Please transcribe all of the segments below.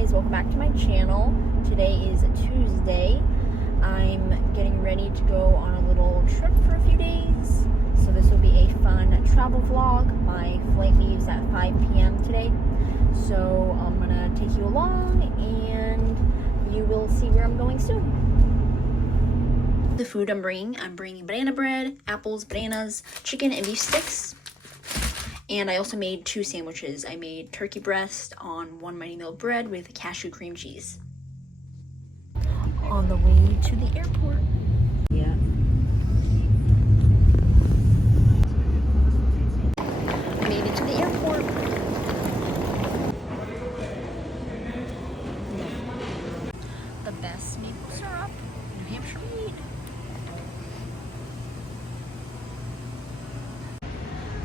guys, welcome back to my channel. Today is Tuesday. I'm getting ready to go on a little trip for a few days. So this will be a fun travel vlog. My flight leaves at 5 p.m. today. So I'm gonna take you along and you will see where I'm going soon. The food I'm bringing banana bread, apples, bananas, chicken, and beef sticks. And I also made 2 sandwiches. I made turkey breast on one mighty meal bread with cashew cream cheese. On the way to the airport. Yeah. Made it to the airport. The best maple syrup, New Hampshire mead.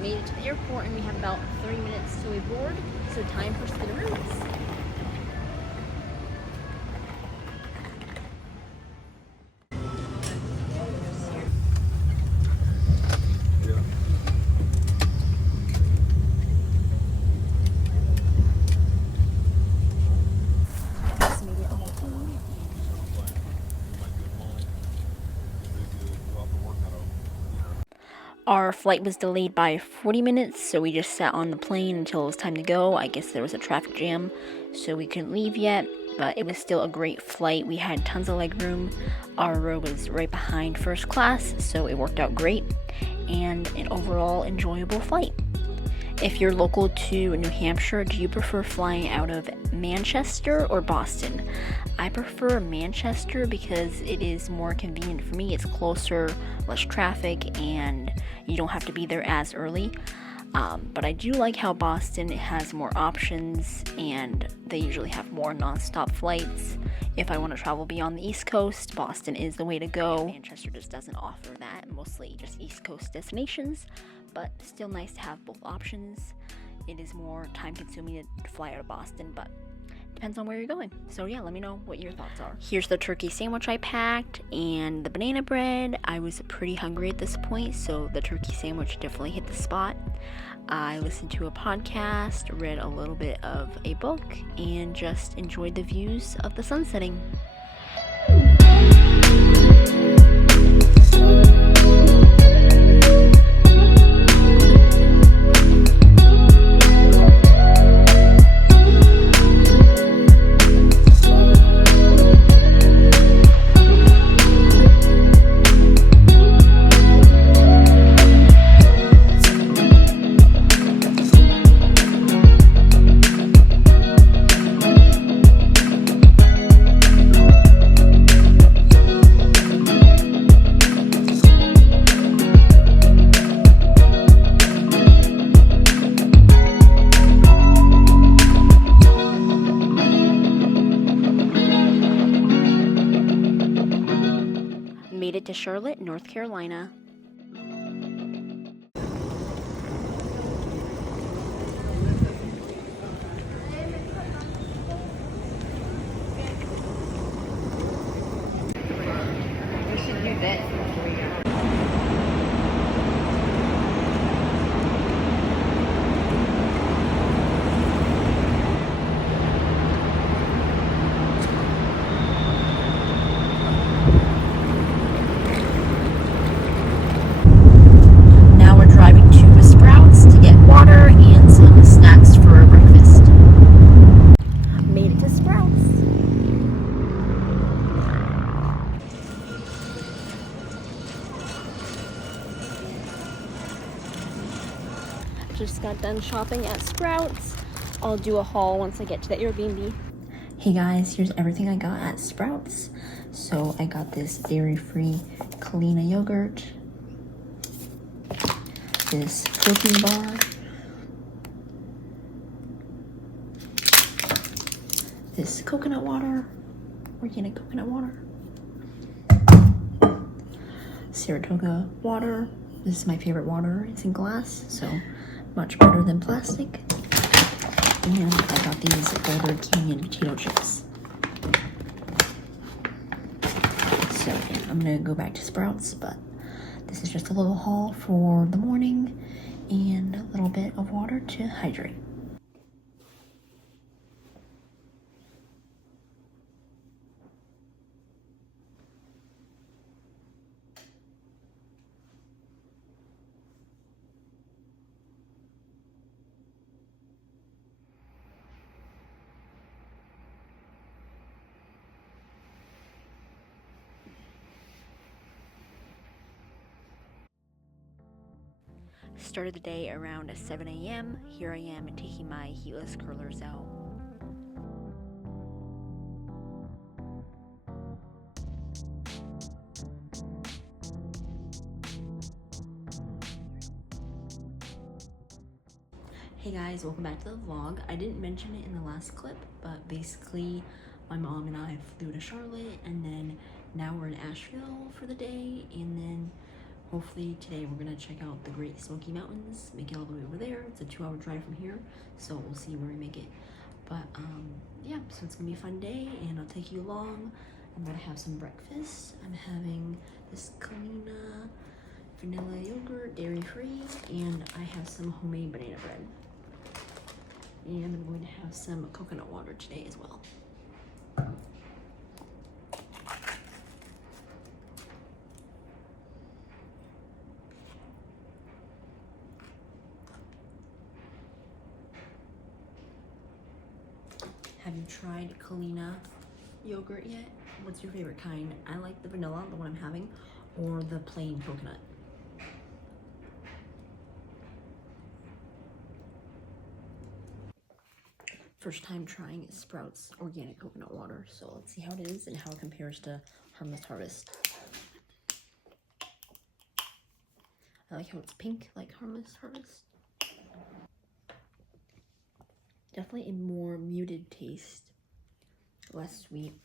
Made it to the airport and we have about 30 minutes till we board, so time for skiddaroos. Our flight was delayed by 40 minutes, so we just sat on the plane until it was time to go. I guess there was a traffic jam, so we couldn't leave yet, but it was still a great flight. We had tons of leg room. Our row was right behind first class, so it worked out great, and an overall enjoyable flight. If you're local to New Hampshire, do you prefer flying out of Manchester or Boston? I prefer Manchester because it is more convenient for me. It's closer, less traffic, and you don't have to be there as early. But I do like how Boston has more options and they usually have more non-stop flights. If I want to travel beyond the East Coast, Boston is the way to go. Manchester just doesn't offer that, mostly just East Coast destinations, but still nice to have both options. It is more time consuming to fly out of Boston, but depends on where you're going. So yeah, let me know what your thoughts are. Here's the turkey sandwich I packed and the banana bread. I was pretty hungry at this point, so the turkey sandwich definitely hit the spot. I listened to a podcast, read a little bit of a book, and just enjoyed the views of the sun setting. Made it to Charlotte, North Carolina. We should do this before we go. Just got done shopping at Sprouts. I'll do a haul once I get to the Airbnb. Hey guys, here's everything I got at Sprouts. So I got this dairy-free Kalina yogurt, this protein bar, this coconut water, organic coconut water, Saratoga water. This is my favorite water. It's in glass, so much better than plastic. And I got these Boulder Canyon potato chips. So yeah, I'm gonna go back to Sprouts, but this is just a little haul for the morning and a little bit of water to hydrate. Started the day around 7 a.m. Here I am taking my heatless curlers out. Hey guys, welcome back to the vlog. I didn't mention it in the last clip, but basically my mom and I flew to Charlotte, and then now we're in Asheville for the day, and then hopefully today we're gonna check out the Great Smoky Mountains, make it all the way over there. It's a 2-hour drive from here, so we'll see where we make it. But yeah, so it's gonna be a fun day, and I'll take you along. I'm gonna have some breakfast. I'm having this Kalina vanilla yogurt, dairy-free, and I have some homemade banana bread. And I'm going to have some coconut water today as well. Have you tried Kalina yogurt yet? What's your favorite kind? I like the vanilla, the one I'm having, or the plain coconut. First time trying Sprouts organic coconut water, so let's see how it is and how it compares to Harmless Harvest. I like how it's pink like Harmless Harvest. Definitely a more muted taste, less sweet.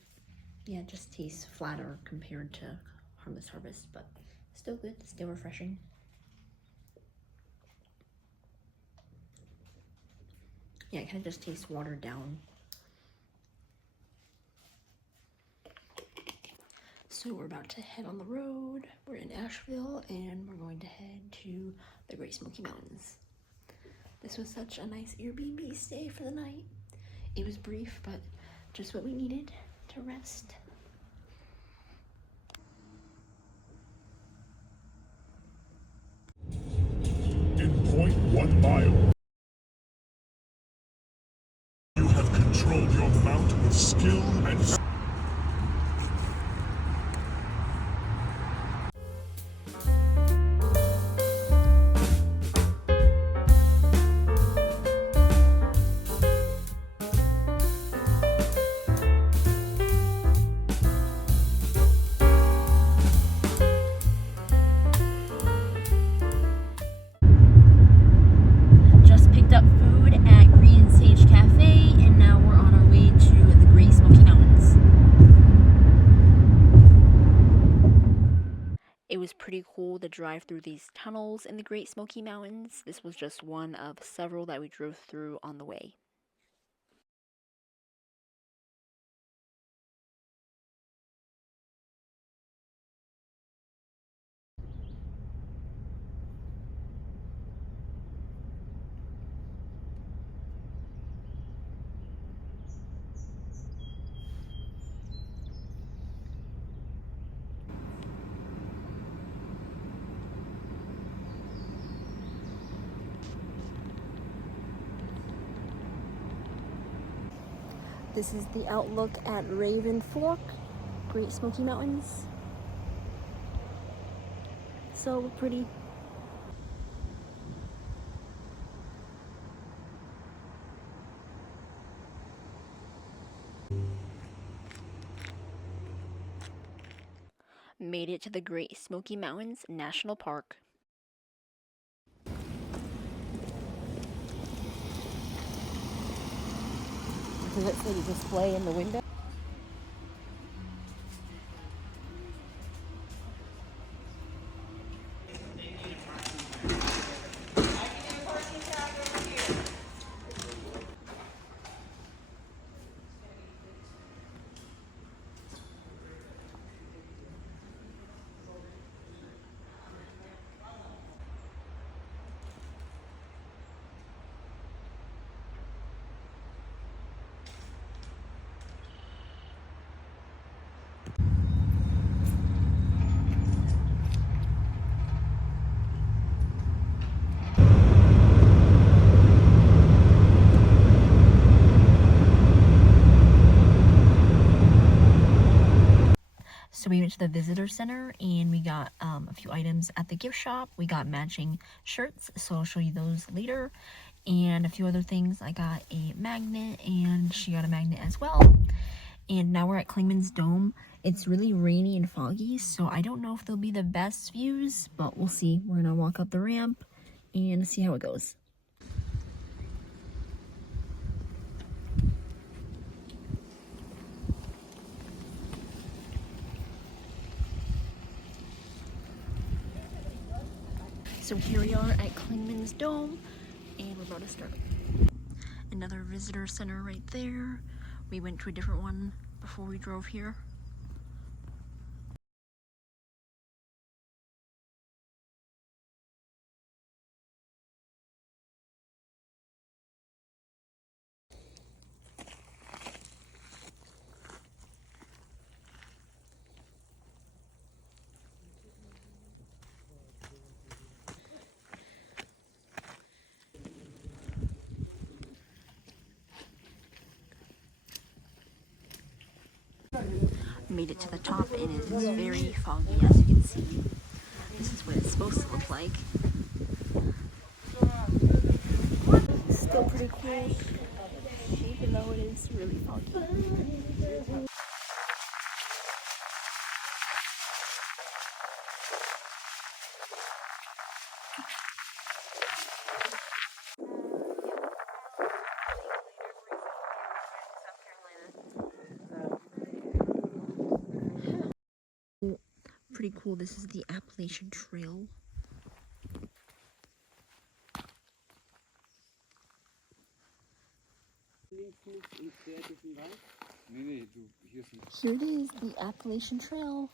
Yeah, it just tastes flatter compared to Harmless Harvest, but still good, still refreshing. Yeah, it kind of just tastes watered down. So we're about to head on the road. We're in Asheville, and we're going to head to the Great Smoky Mountains. This was such a nice Airbnb stay for the night. It was brief, but just what we needed to rest. In 0.1 mile, you have controlled your mount with skill and Just picked up food at Green Sage Cafe, and now we're on our way to the Great Smoky Mountains. It was pretty cool to drive through these tunnels in the Great Smoky Mountains. This was just one of several that we drove through on the way. This is the outlook at Raven Fork, Great Smoky Mountains. So pretty. Made it to the Great Smoky Mountains National Park. Does it say display in the window? So we went to the visitor center and we got a few items at the gift shop. We got matching shirts, so I'll show you those later. And a few other things. I got a magnet and she got a magnet as well. And now we're at Clingmans Dome. It's really rainy and foggy, so I don't know if they'll be the best views, but we'll see. We're gonna walk up the ramp and see how it goes. So here we are at Clingmans Dome, and we're about to start. Another visitor center right there. We went to a different one before we drove here. Made it to the top and it is very foggy, as you can see. This is what it's supposed to look like. Still pretty cool, even though it is really foggy. Pretty cool. This is the Appalachian Trail. Here it is, the Appalachian Trail.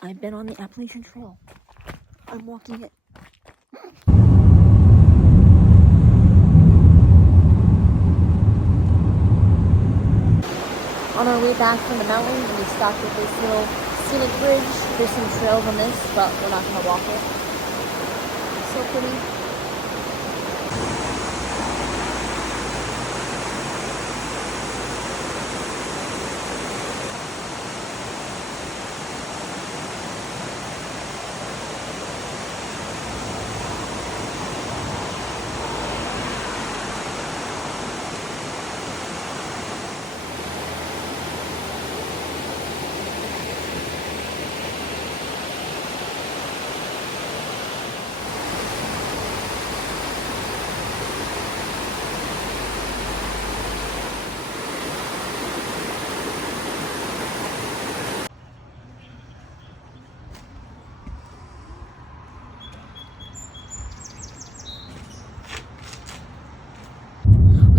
I've been on the Appalachian Trail. I'm walking it. On our way back from the mountains, we stopped at this little scenic bridge. There's some trails on this, but we're not going to walk it. So pretty.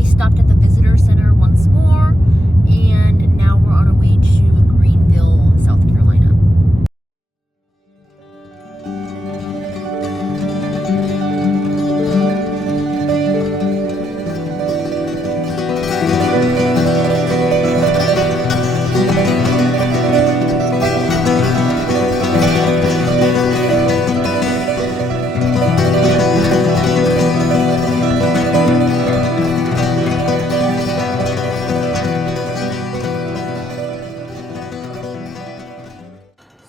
Stopped at the visitor center once more, and now we're on our way to Greenville, South Carolina.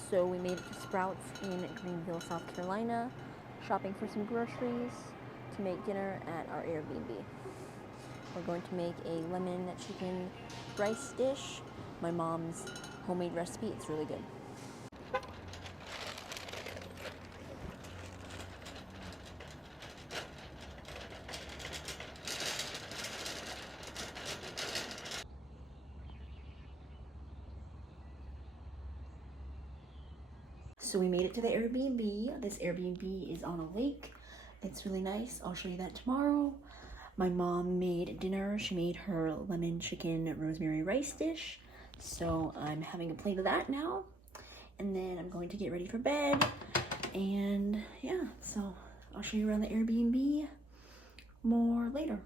So we made it to Sprouts in Greenville, South Carolina, shopping for some groceries to make dinner at our Airbnb. We're going to make a lemon chicken rice dish, my mom's homemade recipe. It's really good. So we made it to the Airbnb. This Airbnb is on a lake. It's really nice. I'll show you that tomorrow. My mom made dinner. She made her lemon chicken rosemary rice dish. So I'm having a plate of that now. And then I'm going to get ready for bed. And yeah, so I'll show you around the Airbnb more later.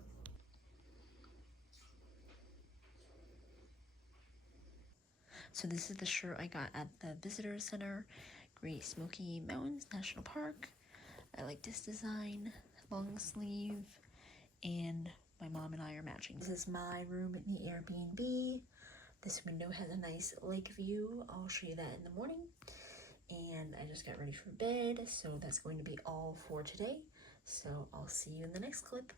So this is the shirt I got at the visitor center. Great Smoky Mountains National Park. I like this design, long sleeve, and my mom and I are matching. This is my room in the Airbnb. This window has a nice lake view. I'll show you that in the morning. And I just got ready for bed, so that's going to be all for today. So I'll see you in the next clip.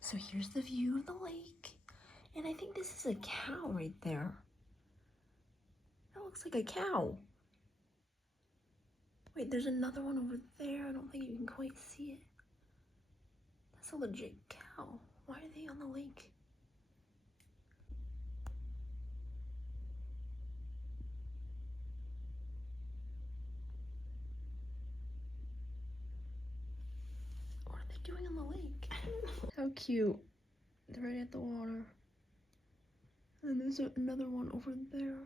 So here's the view of the lake. And I think this is a cow right there. That looks like a cow. Wait, there's another one over there. I don't think you can quite see it. That's a legit cow. Why are they on the lake? What are they doing on the lake? How cute. They're right at the water. And there's another one over there.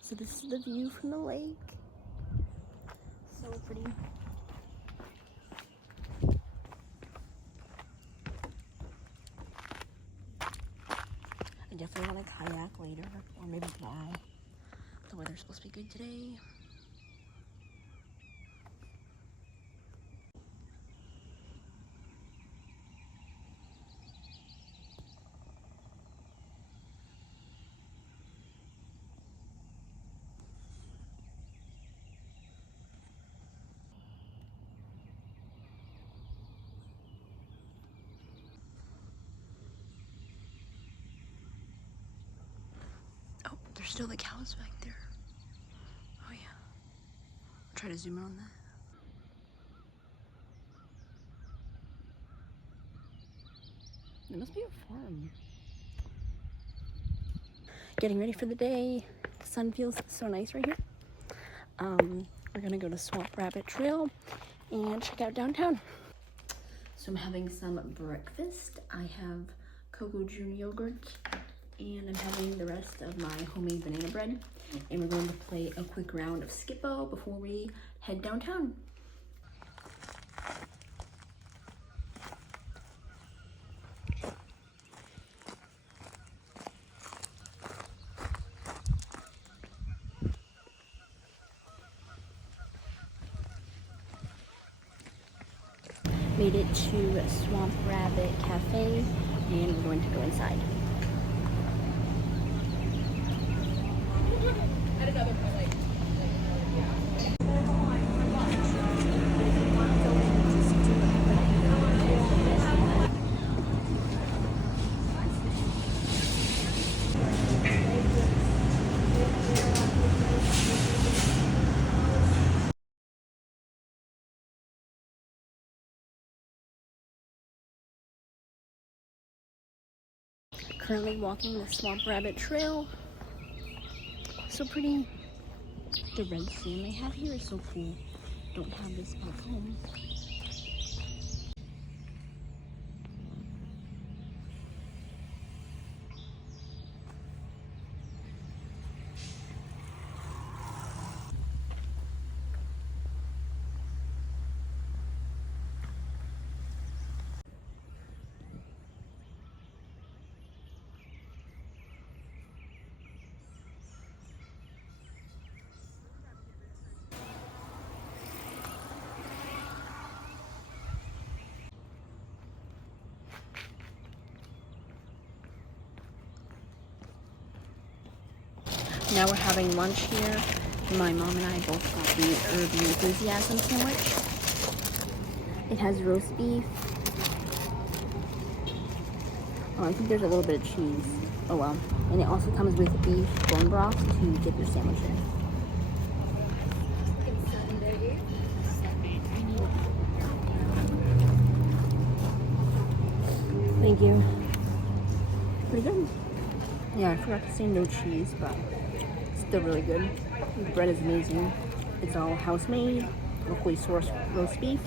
So this is the view from the lake. So pretty. I definitely want to kayak later, or maybe tomorrow. The weather's supposed to be good today. Oh, there's still the cows back there. Oh yeah. I'll try to zoom in on that. It must be a farm. Getting ready for the day. The sun feels so nice right here. We're gonna go to Swamp Rabbit Trail and check out downtown. So I'm having some breakfast. I have Cocoa June yogurt, and I'm having the rest of my homemade banana bread. And we're going to play a quick round of Skippo before we head downtown. Made it to Swamp Rabbit Cafe, and we're going to go inside. Currently walking the Swamp Rabbit Trail. So pretty. The red sand they have here is so cool. Don't have this back home. Now we're having lunch here. My mom and I both got the Urban Enthusiasm sandwich. It has roast beef. Oh, I think there's a little bit of cheese. Oh well. And it also comes with beef bone broth to dip your sandwich in. Thank you. Pretty good. Yeah, I forgot to say no cheese, but still really good. The bread is amazing. It's all house made, locally sourced roast beef.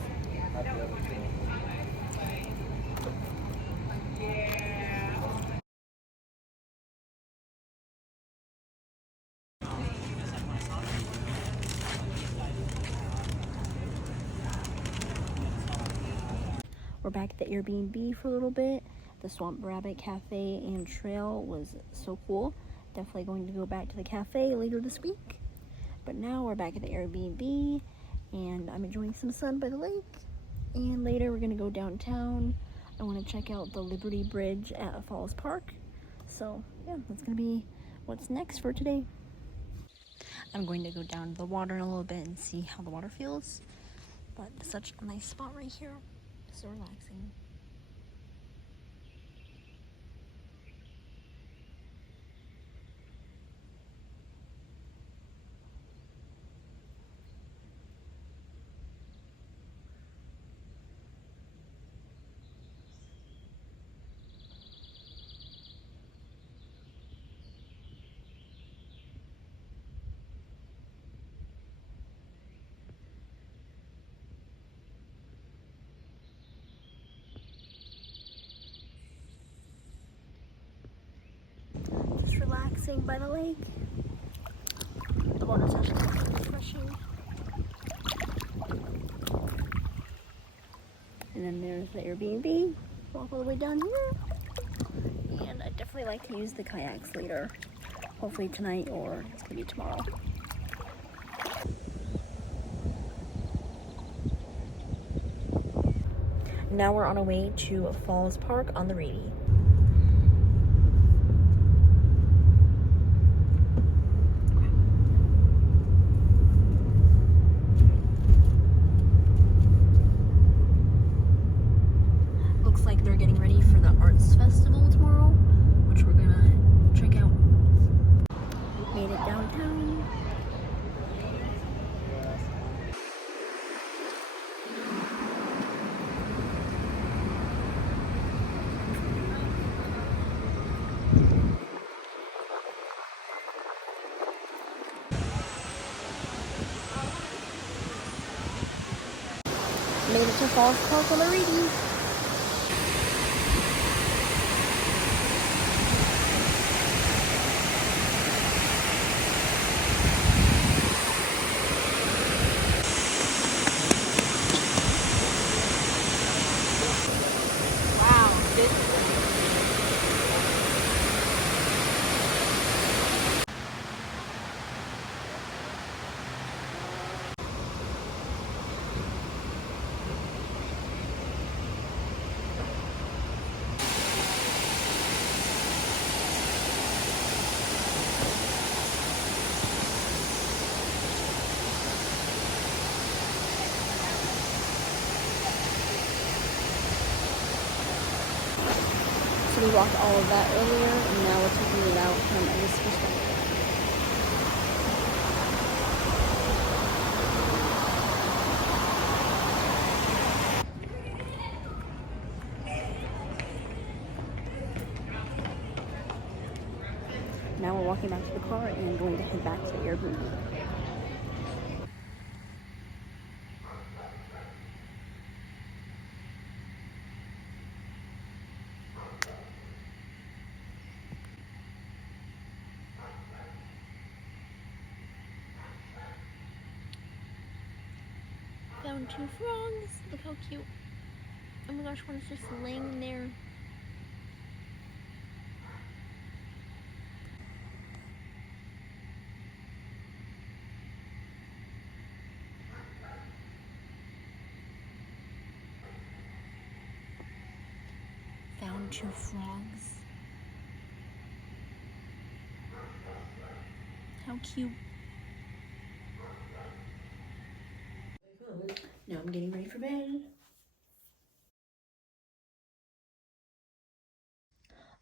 We're back at the Airbnb for a little bit. The Swamp Rabbit Cafe and Trail was so cool. Definitely going to go back to the cafe later this week. But now we're back at the Airbnb and I'm enjoying some sun by the lake. And later we're going to go downtown. I want to check out the Liberty Bridge at Falls Park. So yeah, that's going to be what's next for today. I'm going to go down to the water in a little bit and see how the water feels. But it's such a nice spot right here. So relaxing. Just relaxing by the lake. The water's actually quite refreshing. And then there's the Airbnb. Walk all the way down here. And I definitely like to use the kayaks later. Hopefully tonight or it's gonna be tomorrow. Now we're on our way to Falls Park on the Rady. Looks like they're getting ready for the Arts Festival tomorrow, which we're gonna check out. Made it downtown. Made it to Falls Park on the Rady. So we walked all of that earlier, and now we're taking it out from this perspective. Now we're walking back to the car and going to head back to the Airbnb. Found 2 frogs. Look how cute. Oh my gosh, one is just laying there. Found 2 frogs. How cute. Now I'm getting ready for bed.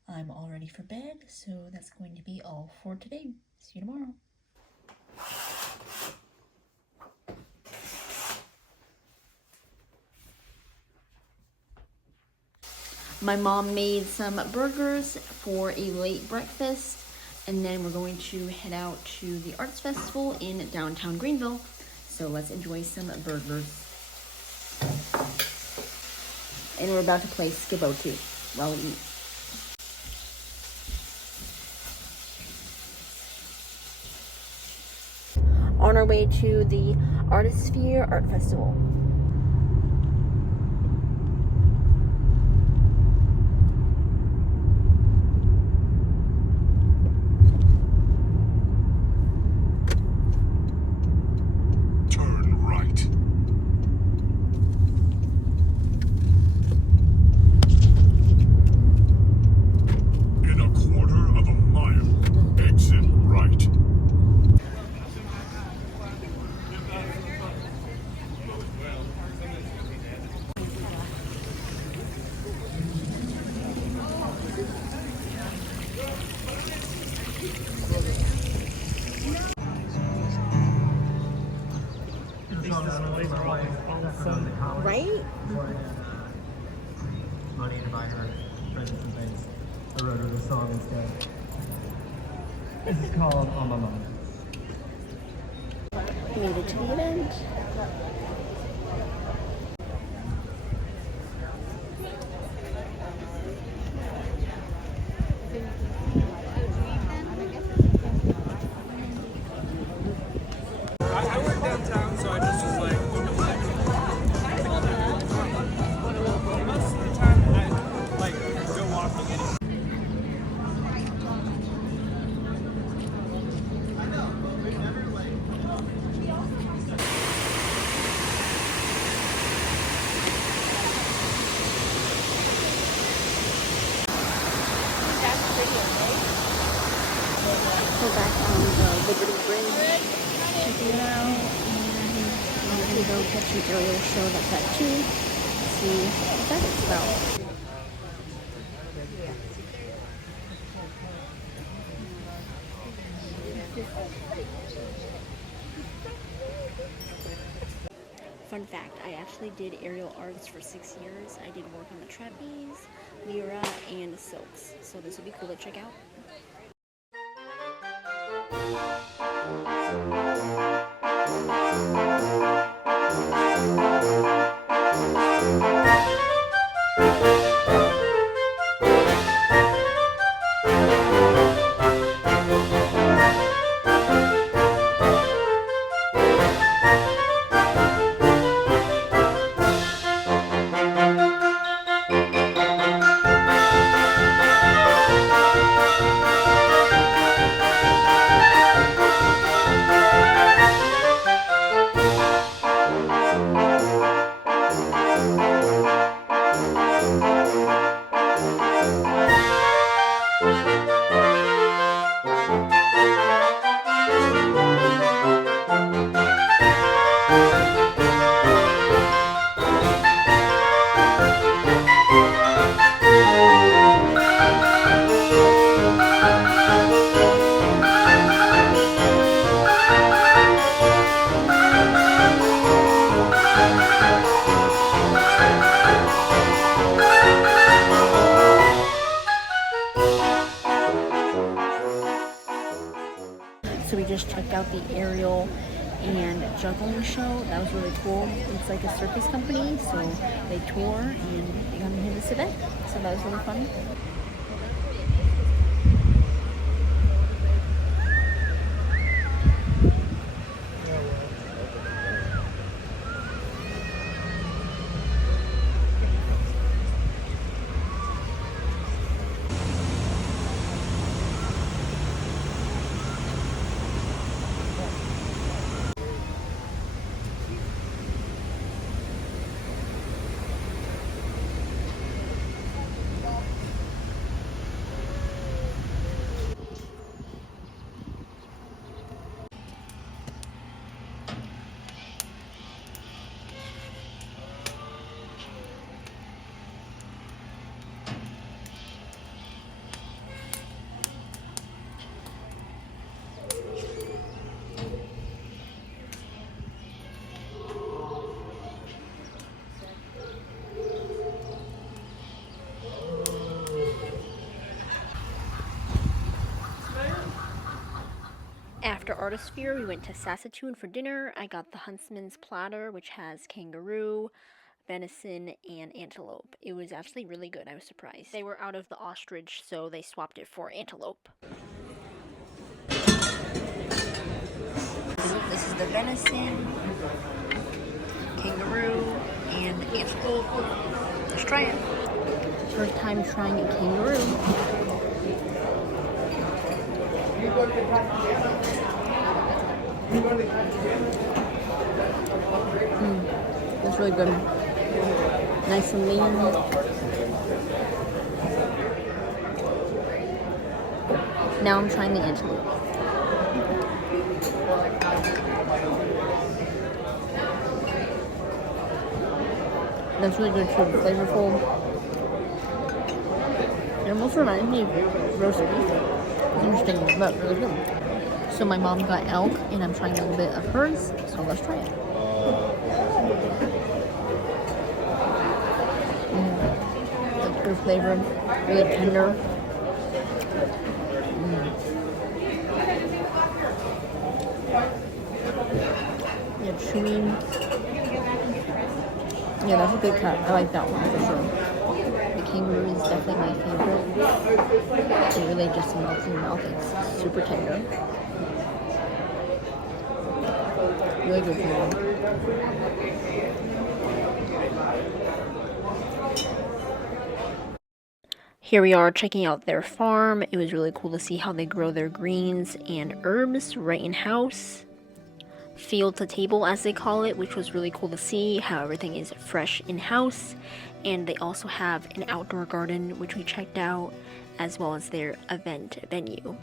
I'm all ready for bed, so that's going to be all for today. See you tomorrow. My mom made some burgers for a late breakfast, and then we're going to head out to the Arts Festival in downtown Greenville. So let's enjoy some burgers. And we're about to play Skibbo too while we eat. On our way to the Artisphere Art Festival. Right? Money to buy her presents and things. I wrote her the song instead. This is called On My Mind. Made it to the event. I work downtown, so I just was like, most of the time I like go walking anyway. We're back on the Liberty Bridge. Check it out. And I'm gonna go catch an aerial show that's at 2. See what that is about. Fun fact, I actually did aerial arts for 6 years. I did work on the trapeze, lyra, and the silks. So this would be cool to check out. So we just checked out the aerial and juggling show. That was really cool. It's like a circus company, so they tour and they come to this event. So that was really fun. After Artisphere, we went to Saskatoon for dinner. I got the Huntsman's platter, which has kangaroo, venison, and antelope. It was actually really good. I was surprised. They were out of the ostrich, so they swapped it for antelope. This is the venison, kangaroo, and antelope. Let's try it. First time trying a kangaroo. That's really good. Nice and lean. Now I'm trying the antelope. That's really good too, flavorful. It almost reminds me of roast beef. It's interesting, but really good. So my mom got elk, and I'm trying a little bit of hers, so let's try it. That's good flavor, really tender. Yeah, chewy. Yeah, that's a good cut. I like that one for sure. The kangaroo is definitely my favorite. It really just melts in your mouth. It's super tender. Really good flavor. Here we are checking out their farm. It was really cool to see how they grow their greens and herbs right in house. Field to table, as they call it, which was really cool to see how everything is fresh in house. And they also have an outdoor garden, which we checked out, as well as their event venue.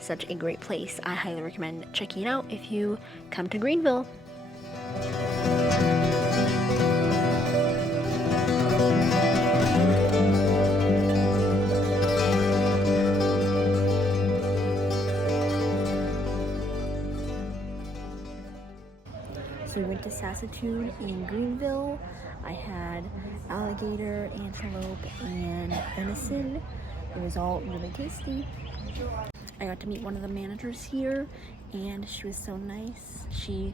Such a great place. I highly recommend checking it out if you come to Greenville. So we went to Saskatoon in Greenville. I had alligator, antelope, and venison. It was all really tasty. I got to meet one of the managers here, and she was so nice. She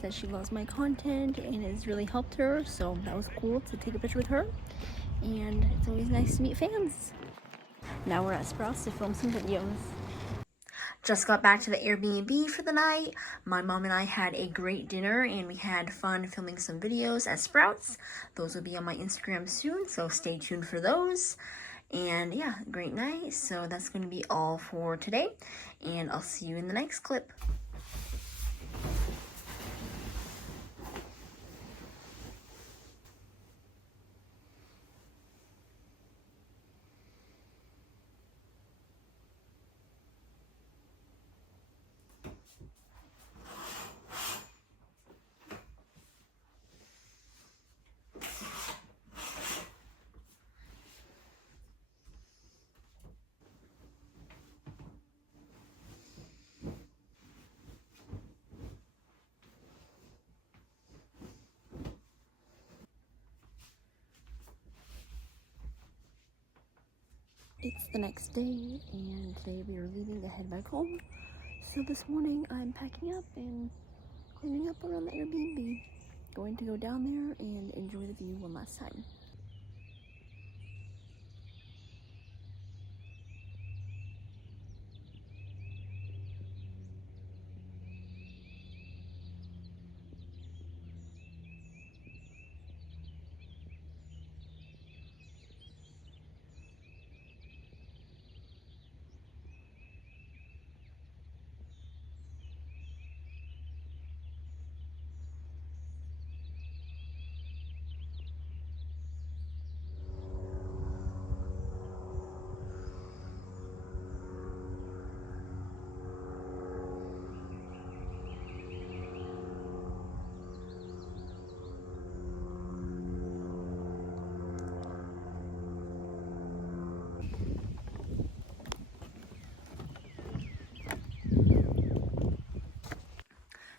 said she loves my content and it's really helped her, so that was cool to take a picture with her. And it's always nice to meet fans. Now we're at Sprouts to film some videos. Just got back to the Airbnb for the night. My mom and I had a great dinner and we had fun filming some videos at Sprouts. Those will be on my Instagram soon, so stay tuned for those. And yeah, great night. So that's going to be all for today, and I'll see you in the next clip. It's the next day, and today we are leaving to head back home. So this morning I'm packing up and cleaning up around the Airbnb. Going to go down there and enjoy the view one last time.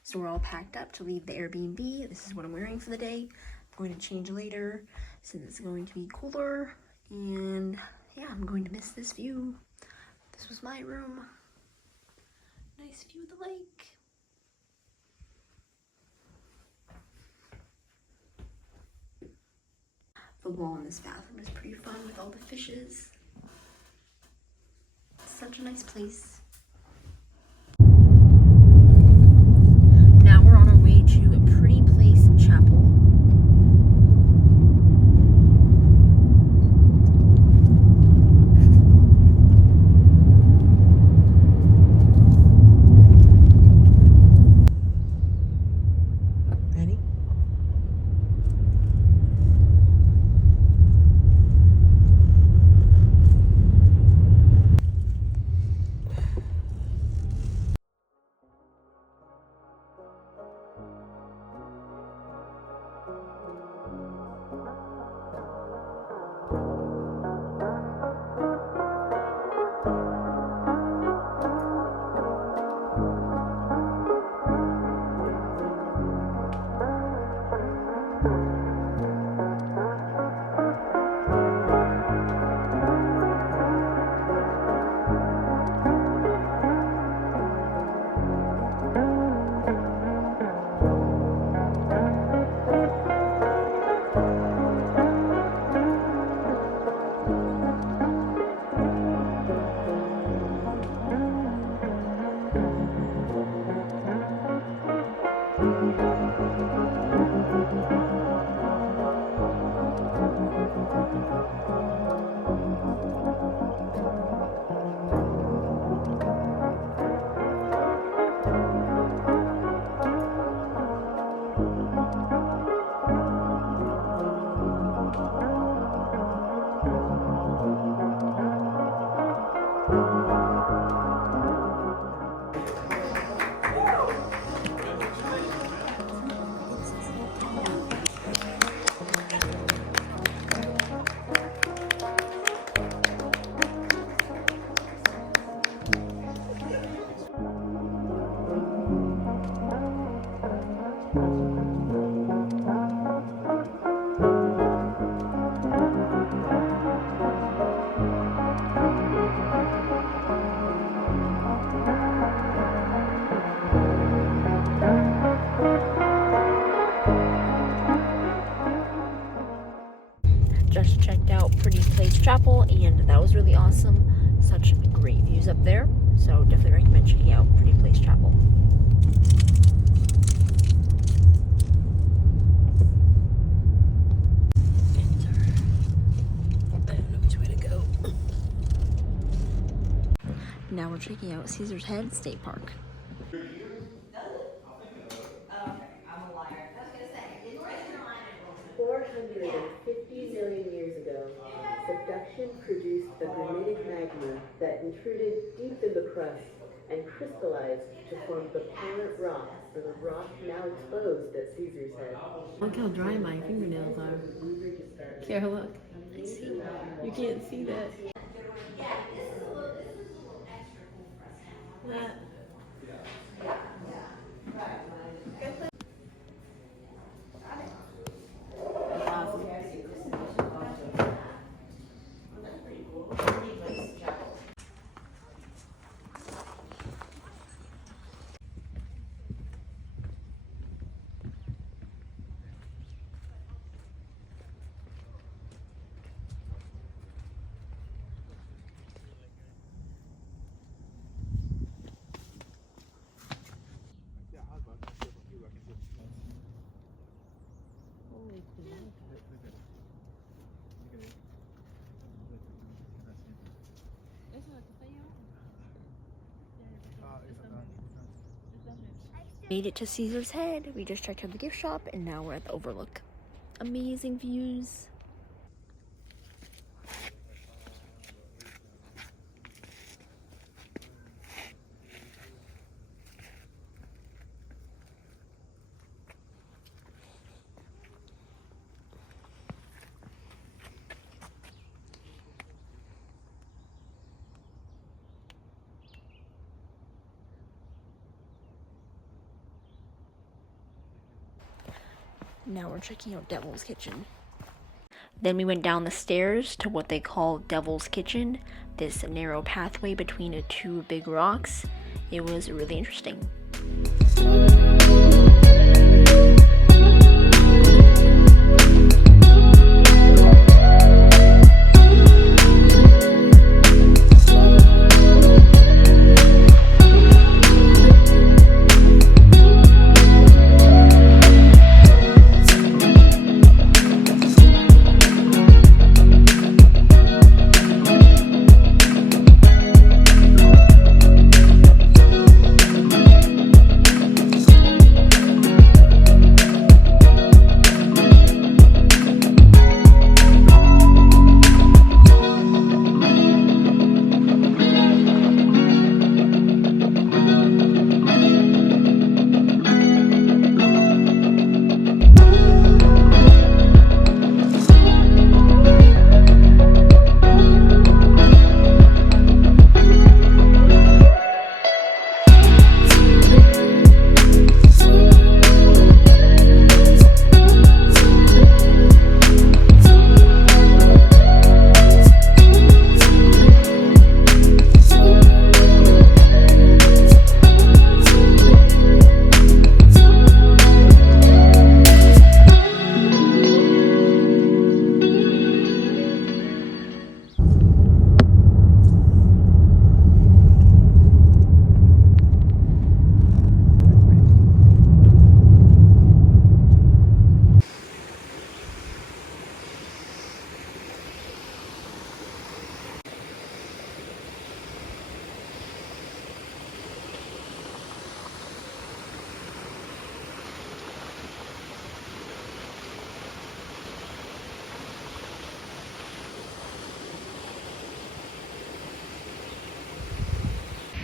So we're all packed up to leave the Airbnb. This is what I'm wearing for the day. I'm going to change later since it's going to be cooler. And yeah, I'm going to miss this view. This was my room. Nice view of the lake. The wall in this bathroom is pretty fun with all the fishes. Such a nice place. Now we're on our way to a Pretty Place Chapel. Penny? Just checked out Pretty Place Chapel, and that was really awesome. Such great views up there, so definitely recommend checking out Pretty Place Chapel. I don't know which way to go. Now we're checking out Caesar's Head State Park. 450 million years ago, subduction produced a granitic magma that intruded deep in the crust and crystallized to form the parent rock for the rock now exposed at Caesar's Head. Look how dry my fingernails are. Kara, look. I see. You can't see that. That. Made it to Caesar's Head. We just checked out the gift shop, and now we're at the overlook. Amazing views. Now we're checking out Devil's Kitchen. Then we went down the stairs to what they call Devil's Kitchen, this narrow pathway between two big rocks. It was really interesting.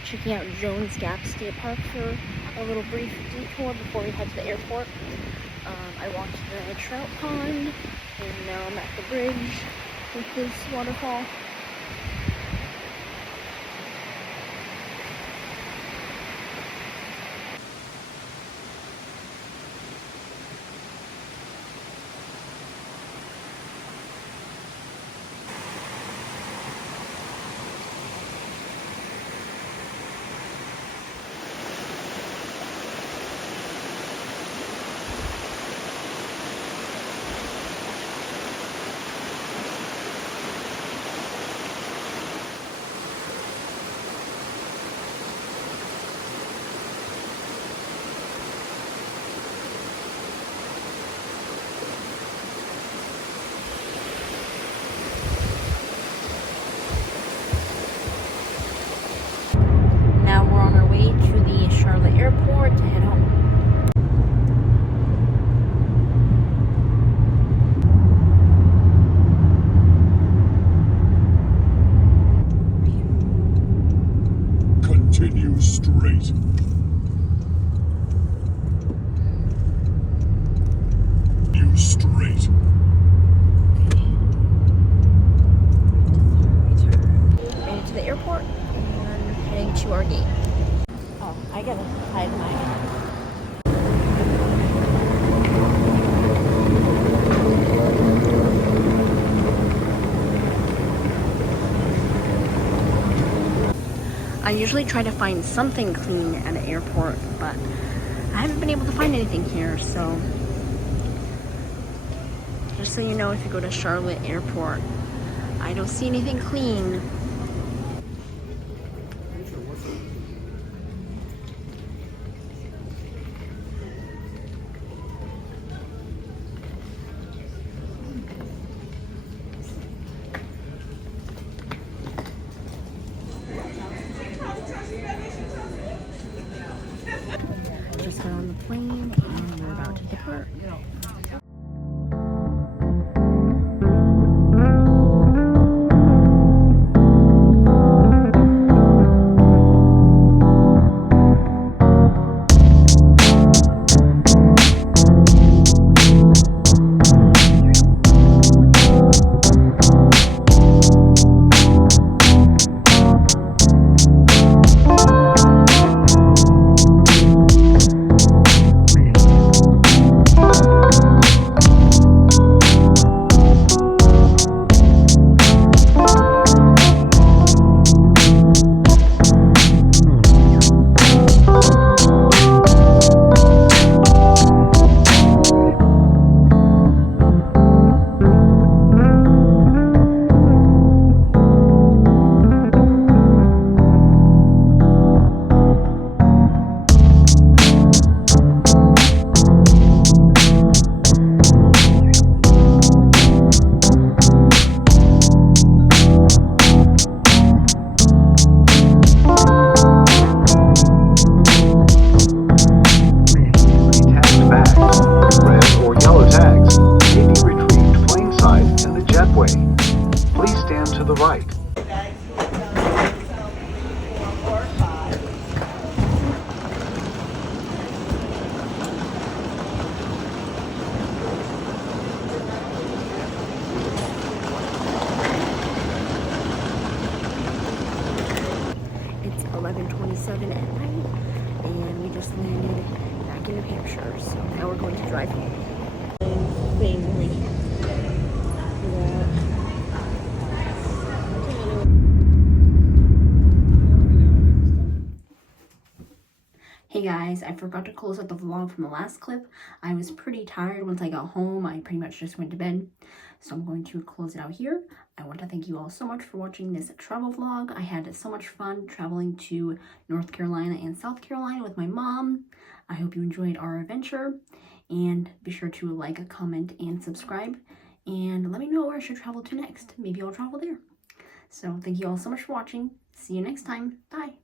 checking out Jones Gap State Park for a little brief detour before we head to the airport. I walked the trout pond, and now I'm at the bridge with this waterfall. Now we're on our way to the Charlotte airport to head home. Continue straight. You straight. Made it to the airport and heading to our gate. Oh, I gotta hide my... I usually try to find something clean at an airport, but I haven't been able to find anything here, so just so you know, if you go to Charlotte Airport, I don't see anything clean. Just got on the plane and we're about to depart. It's 11:27 at night, and we just landed back in New Hampshire, so now we're going to drive home. Hey guys, I forgot to close out the vlog from the last clip. I was pretty tired once I got home. I pretty much just went to bed. So I'm going to close it out here. I want to thank you all so much for watching this travel vlog. I had so much fun traveling to North Carolina and South Carolina with my mom. I hope you enjoyed our adventure. And be sure to like, comment, and subscribe. And let me know where I should travel to next. Maybe I'll travel there. So thank you all so much for watching. See you next time. Bye.